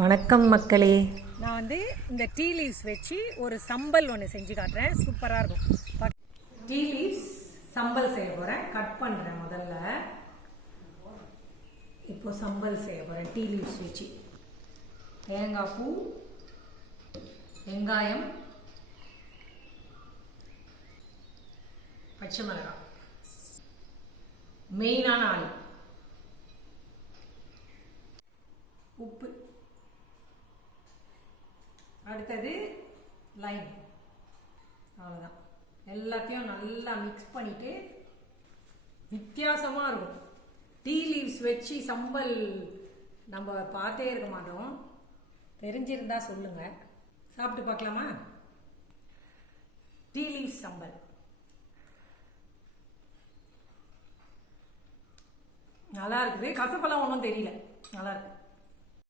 வணக்கம் மக்களே. நான் இந்த டீ லீவ்ஸ் வச்சு ஒரு சம்பல் ஒன்று செஞ்சு காட்டுறேன். சூப்பராக இருக்கும். டீ லீவ்ஸ் சம்பல் செய்ய போகிறேன். கட் பண்ணுறேன் முதல்ல. இப்போ சம்பல் செய்ய போகிறேன் டீ லீவ்ஸ் வச்சு. தேங்காய் பூ, வெங்காயம், பச்சை மிளகாய், மெயினான ஆள், உப்பு, அடுத்தது லைம். அவ்வளோதான். எல்லாத்தையும் நல்லா மிக்ஸ் பண்ணிட்டு வித்தியாசமாக இருக்கும். டீ லீவ்ஸ் வச்சு சம்பல் நம்ம பார்த்தே இருக்க மாட்டோம். தெரிஞ்சிருந்தா சொல்லுங்க, சாப்பிட்டு பார்க்கலாமா? டீ லீவ்ஸ் சம்பல் நல்லா இருக்குது. கசப்பெல்லாம் ஒன்றும் தெரியல, நல்லா இருக்கு.